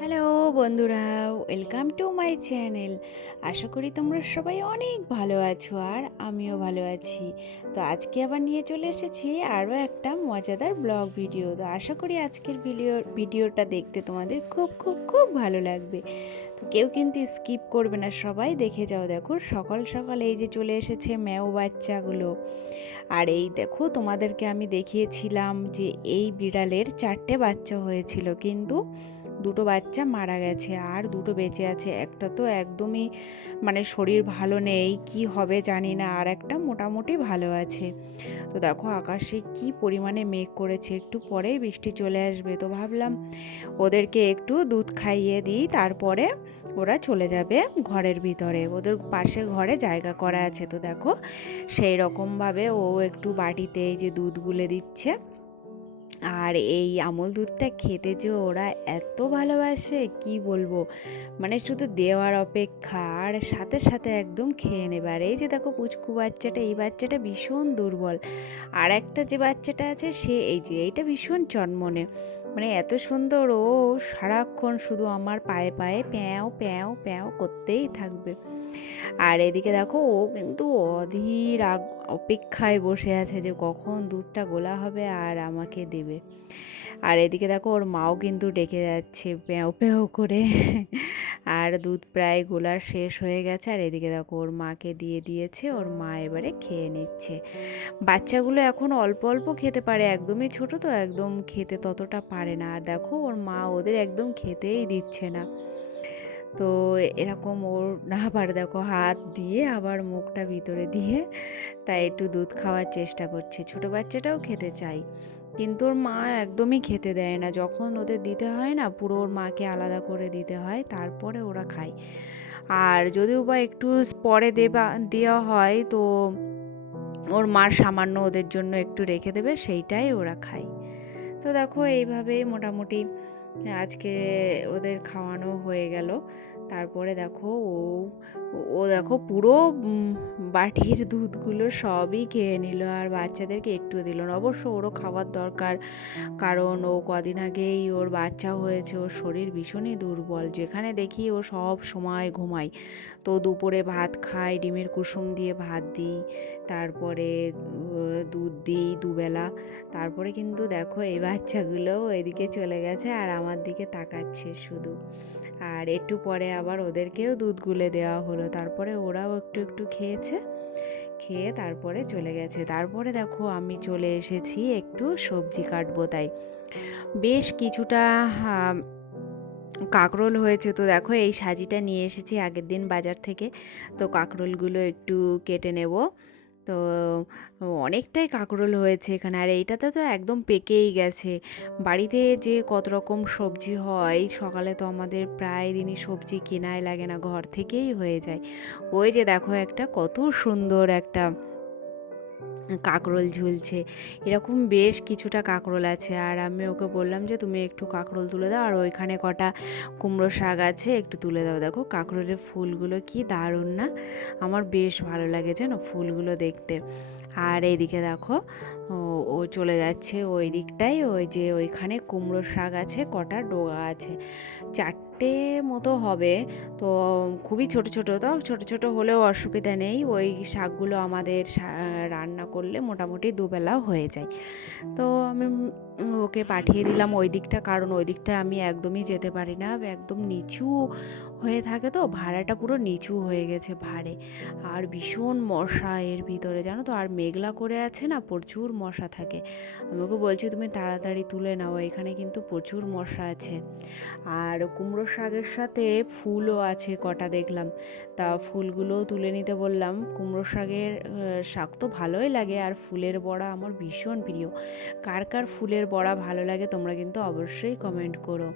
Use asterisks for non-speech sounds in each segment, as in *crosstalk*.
Hello বন্ধুরা welcome to my channel আশা করি তোমরা সবাই অনেক ভালো আছো আর আমিও ভালো আছি। তো আজকে আবার নিয়ে চলে এসেছি আরও একটা মজাদার ব্লগ ভিডিও তো আশা করি আজকের ভিডিও ভিডিওটা দেখতে তোমাদের খুব খুব খুব ভালো লাগবে। তো কেউ কিন্তু স্কিপ করবে না সবাই, দেখে যাও দেখো, সকাল সকাল এই যে চলে এসেছে ম্যাও বাচ্চাগুলো। আর এই দেখো তোমাদেরকে আমি দেখিয়েছিলাম যে এই বিড়ালের চারটে বাচ্চা হয়েছিল কিন্তু দুটো বাচ্চা মারা গেছে আর দুটো বেঁচে আছে। একটা তো একদমই মানে শরীর ভালো নেই, কি হবে জানি না, আর একটা মোটামুটি ভালো আছে। তো দেখো আকাশে কি পরিমাণে মেঘ করেছে, একটু পরেই বৃষ্টি চলে আসবে। তো ভাবলাম ওদেরকে একটু দুধ খাইয়ে দিই, তারপরে ওরা চলে যাবে ঘরের ভিতরে। ওদের পাশে ঘরে জায়গা করা আছে। তো দেখো সেই রকমভাবে ও একটু বাটিতে এই যে দুধ গুলে দিচ্ছে। আর এই আমল দুধটা খেতে যে ওরা এত ভালোবাসে, কি বলব? মানে শুধু দেওয়ার অপেক্ষা আর সাথে সাথে একদম খেয়ে নেবে। আর এই যে দেখো পুচকু বাচ্চাটা, এই বাচ্চাটা ভীষণ দুর্বল। আর একটা যে বাচ্চাটা আছে, সে এই যে, এইটা ভীষণ চনমনে। মানে এত সুন্দর, ও সারাক্ষণ শুধু আমার পায়ে পায়ে প্যাও, প্যাঁও প্যাঁও করতেই থাকবে। আর এদিকে দেখো ও কিন্তু অধীর অপেক্ষায় বসে আছে যে কখন দুধটা গোলা হবে আর আমাকে দেবে। আর এদিকে দেখো ওর মাও কিন্তু ডেকে যাচ্ছে প্যাও প্যাও করে। আর দুধ প্রায় গোলার শেষ হয়ে গেছে আর এদিকে দেখো ওর মাকে দিয়ে দিয়েছে, ওর মা এবারে খেয়ে নিচ্ছে। বাচ্চাগুলো এখন অল্প অল্প খেতে পারে, একদমই ছোট তো, একদম খেতে ততটা পারে না। আর দেখো ওর মা ওদের একদম খেতেই দিচ্ছে না। তো এরকম ওর না পারে দেখো হাত দিয়ে আবার মুখটা ভিতরে দিয়ে তাই একটু দুধ খাওয়ার চেষ্টা করছে। ছোট বাচ্চাটাও খেতে চাই, কিন্তু ওর মা একদমই খেতে দেয় না। যখন ওদের দিতে হয় না, পুরো ওর মাকে আলাদা করে দিতে হয়, তারপরে ওরা খায়। আর যদিও বা একটু পরে দেবা দেওয়া হয়, তো ওর মার সামান্য ওদের জন্য একটু রেখে দেবে, সেইটাই ওরা খায়। তো দেখো এইভাবেই মোটামুটি আজকে ওদের খাওয়ানো হয়ে গেল। তারপরে দেখো ও ও দেখো পুরো বাটির দুধগুলো সবই খেয়ে নিল আর বাচ্চাদেরকে একটু দিল না। অবশ্য ওরও খাওয়ার দরকার, কারণ ও কদিন আগেই ওর বাচ্চা হয়েছে, ওর শরীর ভীষণই দুর্বল। যেখানে দেখি ও সব সময় ঘুমায়। তো দুপুরে ভাত খায় ডিমের কুসুম দিয়ে ভাত দিই, তারপরে দুধ দিই দুবেলা। তারপরে কিন্তু দেখো এই বাচ্চাগুলো এদিকে চলে গেছে আর আমার দিকে তাকাচ্ছে শুধু। আর একটু পরে আবার ওদেরকেও দুধ গুলে দেওয়া হলো। তারপরে ওরাও একটু একটু খেয়েছে। খেয়ে তারপরে চলে গেছে। তারপরে দেখো আমি চলে এসেছি একটু সবজি কাটবো তাই। বেশ কিছুটা কাঁকরোল হয়েছে তো দেখো এই সাজিটা নিয়ে এসেছি আগের দিন বাজার থেকে। তো কাঁকরোলগুলো একটু কেটে নেব। তো অনেকটাই কাঁকরোল হয়েছে এখানে। আর এইটাতে তো একদম পেকেই গেছে। বাড়িতে যে কত রকম সবজি হয়, সকালে তো আমাদের প্রায় দিনই সবজি কেনাই লাগে না, ঘর থেকেই হয়ে যায়। ওই যে দেখো একটা কত সুন্দর একটা কাঁকরোল ঝুলছে। এরকম বেশ কিছুটা কাঁকরোল আছে। আর আমি ওকে বললাম যে, তুমি একটু কাঁকরোল তুলে দাও। আর ওইখানে কটা কুমড়ো শাক আছে, একটু তুলে দাও। দেখো, কাঁকরোলের ফুলগুলো কি দারুণ না? আমার বেশ ভালো লাগে জানো ফুলগুলো দেখতে। আর এইদিকে দেখো, ও চলে যাচ্ছে ওই দিকটাই ওই যে ওইখানে কুমড়ো শাক আছে, কটা ডোগা আছে। চারটে মতো হবে। তো খুবই ছোট ছোট তো, ছোট ছোট হলেও অসুবিধা নেই। ওই শাকগুলো আমাদের রান্না করলে মোটামুটি দুবেলা হয়ে যায়। তো আমি ওকে পাঠিয়ে দিলাম ওই দিকটা, কারণ ওই দিকটা আমি একদমই যেতে পারি না। একদম নিচু হয়ে থাকে তো, ভাড়াটা পুরো নিচু হয়ে গেছে ভাড়ে। আর ভীষণ মশা এর ভিতরে, জানো তো? আর মেঘলা করে আছে না, প্রচুর মশা থাকে। আমি ওকে বলছি, তুমি তাড়াতাড়ি তুলে নাও, এখানে কিন্তু প্রচুর মশা আছে। আর কুমড়ো শাকের সাথে ফুলও আছে, কটা দেখলাম। তা ফুলগুলোও তুলে নিতে বললাম। কুমড়ো শাকের শাক তো ভালোই লাগে, আর ফুলের বড়া আমার ভীষণ প্রিয়। কার কার ফুলের বড়া ভালো লাগে, তোমরা কিন্তু অবশ্যই কমেন্ট করো।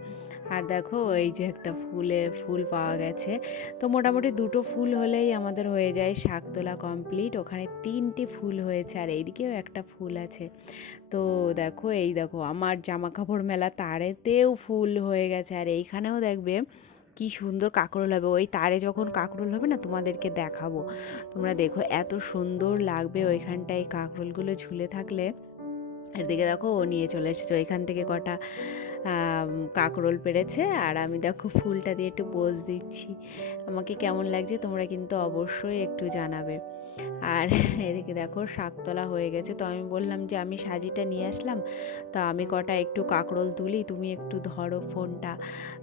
আর দেখো, এই যে একটা ফুলে ফুল পাওয়া গেছে। তো মোটামুটি দুটো ফুল হলেই আমাদের হয়ে যায় শাক তোলা কমপ্লিট। ওখানে তিনটি ফুল হয়েছে আর এইদিকেও একটা ফুল আছে। তো দেখো, এই দেখো, আমার জামা কাপড় মেলা তারেতেও ফুল হয়ে গেছে। আর এইখানেও দেখবে কি সুন্দর কাঁকরোল হবে। ওই তারে যখন কাঁকরোল হবে না, তোমাদেরকে দেখাবো। তোমরা দেখো, এত সুন্দর লাগবে ওইখানটায় কাঁকরোলগুলো ঝুলে থাকলে। এদিকে দেখো, ও নিয়ে চলে এসেছে। ওইখান থেকে কটা কাকরোল পেরেছে আর আমি দেখো ফুলটা দিয়ে একটু পোজ দিচ্ছি। আমাকে কেমন লাগছে তোমরা কিন্তু অবশ্যই একটু জানাবে। আর *laughs* এদিকে দেখো শাকতলা হয়ে গেছে। তো আমি বললাম যে আমি সাজিটা নিয়ে আসলাম। তো আমি কটা একটু কাকরোল তুলি, তুমি একটু ধরো ফোনটা।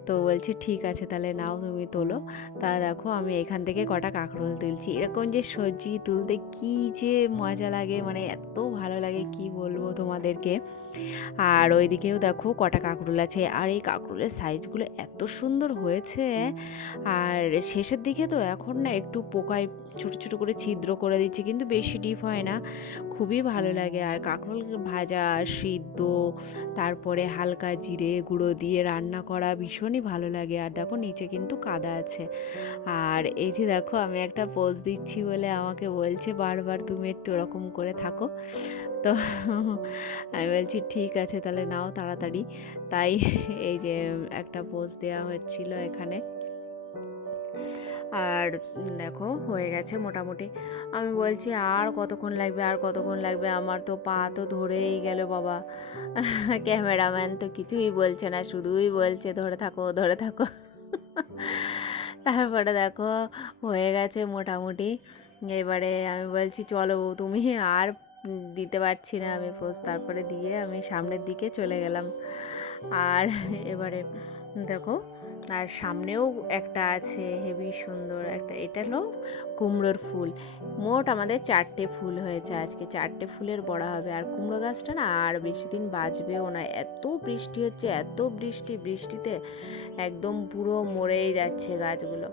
তো বলছে, ঠিক আছে, তাহলে নাও তুমি তোলো। তা দেখো আমি এখান থেকে কটা কাঁকরোল তুলছি। এরকম যে সবজি তুলতে কি যে মজা লাগে মানে এত ভালো লাগে, কি বলব তোমাদেরকে? আর ওইদিকেও দেখো কটা কাঁকরোল আছে। আর এই কাঁকরোলের সাইজগুলো এত সুন্দর হয়েছে। আর শেষের দিকে তো এখন না একটু পোকায় ছোট ছোট করে ছিদ্র করে দিচ্ছি, কিন্তু বেশি ডিপ হয় না। খুবই ভালো লাগে। আর কাঁকরোল ভাজা, সিদ্ধ, তারপরে হালকা জিরে গুঁড়ো দিয়ে রান্না করা ভীষণই ভালো লাগে। আর দেখো নিচে কিন্তু কাদা আছে। আর এই যে দেখো, আমি একটা পোজ দিচ্ছি বলে আমাকে বলছে বারবার, তুমি একটু ওরকম করে থাকো। তো আমি বলছি, ঠিক আছে, তাহলে নাও তাড়াতাড়ি। তাই এই যে একটা পোজ দেওয়া হচ্ছিল এখানে। আর দেখো, হয়ে গেছে মোটামুটি। আমি বলছি, আর কতক্ষণ লাগবে, আর কতক্ষণ লাগবে? আমার তো পা তো ধরেই গেল, বাবা। ক্যামেরাম্যান তো কিছুই বলছে না, শুধুই বলছে, ধরে থাকো ধরে থাকো। তারপরে দেখো, হয়ে গেছে মোটামুটি। এবারে আমি বলছি, চলো তুমি আর দিতে পারছি না আমি পোজ তারপরে দিয়ে আমি সামনের দিকে চলে গেলাম। আর এবারে দেখো, আর সামনেও একটা আছে হেভি সুন্দর একটা, এটা হলো কুমড়োর ফুল। মোট আমাদের চারটে ফুল হয়েছে আজকে, চারটে ফুলের বড়া হবে। আর কুমড়ো গাছটা না আর বেশি দিন বাঁচবেও না। এত বৃষ্টি হচ্ছে, এত বৃষ্টি, বৃষ্টিতে একদম পুরো মরেই যাচ্ছে গাছগুলো।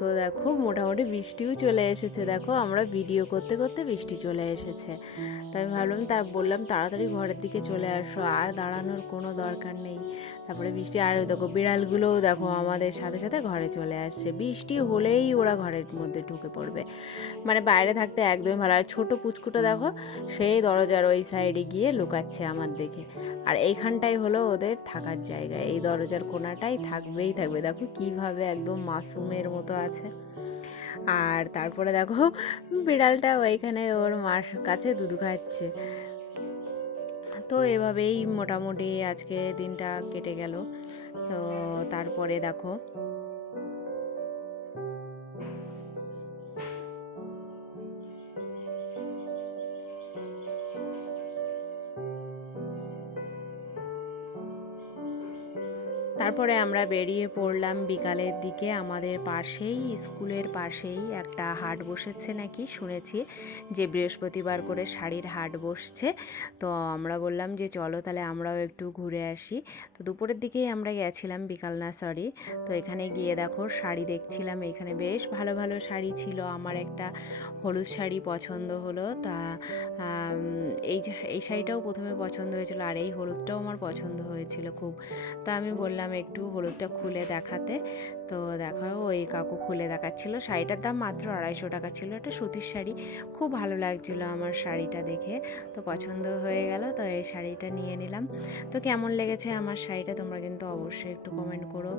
তো দেখো মোটামুটি বৃষ্টিও চলে এসেছে। দেখো আমরা ভিডিও করতে করতে বৃষ্টি চলে এসেছে। তো আমি ভাবলাম তা বললাম তাড়াতাড়ি ঘরের দিকে চলে আসো, আর দাঁড়ানোর কোনো দরকার নেই। তারপরে বৃষ্টি, আর দেখো বিড়ালগুলোও দেখো আমাদের সাথে সাথে ঘরে চলে আসছে। বৃষ্টি হলেই ওরা ঘরের মধ্যে ঢুকে পড়বে। মানে বাইরে থাকতে একদমই ভালো আর ছোটো পুচকুটা দেখো, সেই দরজার ওই সাইডে গিয়ে লুকাচ্ছে আমার দেখে আর এইখানটাই হলো ওদের থাকার জায়গা। এই দরজার কোনাটাই থাকবেই থাকবে। দেখো কীভাবে একদম মাসুমের মতো আছে। আর তারপরে দেখো বিড়ালটা ওইখানে ওর মার কাছে দুধ খাচ্ছে। তো এভাবেই মোটামুটি আজকে দিনটা কেটে গেল। তো তারপরে দেখো তারপরে আমরা বেরিয়ে পড়লাম বিকালের দিকে। আমাদের পাশেই, স্কুলের পাশেই একটা হাট বসেছে নাকি? শুনেছি যে বৃহস্পতিবার করে শাড়ির হাট বসছে। তো আমরা বললাম যে চলো তাহলে আমরাও একটু ঘুরে আসি। তো দুপুরের দিকেই আমরা গেছিলাম বিকাল না সরি তো এখানে গিয়ে দেখো শাড়ি দেখছিলাম। এখানে বেশ ভালো ভালো শাড়ি ছিল। আমার একটা হলুদ শাড়ি পছন্দ হলো। তা এই এই শাড়িটাও প্রথমে পছন্দ হয়েছিল আর এই হলুদটাও আমার পছন্দ হয়েছিল খুব। তা আমি বললাম একটু হলুদটা খুলে দেখাতে। তো দেখো ওই কাকু খুলে দেখাচ্ছিল। শাড়িটার দাম মাত্র আড়াইশো টাকা ছিল। একটা সুতির শাড়ি। খুব ভালো লাগছিল আমার শাড়িটা দেখে। তো পছন্দ হয়ে গেল, তো এই শাড়িটা নিয়ে নিলাম। তো কেমন লেগেছে আমার শাড়িটা তোমরা কিন্তু অবশ্যই একটু কমেন্ট করো।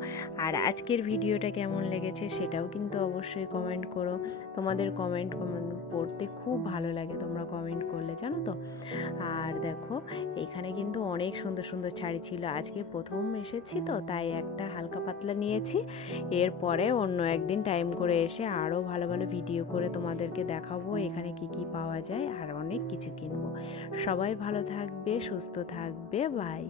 আর আজকের ভিডিওটা কেমন লেগেছে সেটাও কিন্তু অবশ্যই কমেন্ট করো। তোমাদের কমেন্ট পড়তে খুব ভালো লাগে তোমরা কমেন্ট করলে, জানো তো? আর দেখো, এখানে কিন্তু অনেক সুন্দর সুন্দর শাড়ি ছিল। আজকে প্রথম এসেছি তো, তাই একটা হালকা পাতলা নিয়েছি। এরপরে অন্য একদিন টাইম করে এসে আরও ভালো ভালো ভিডিও করে তোমাদেরকে দেখাবো এখানে কি কি পাওয়া যায় আর অনেক কিছু কিনবো। সবাই ভালো থাকবে, সুস্থ থাকবে বাই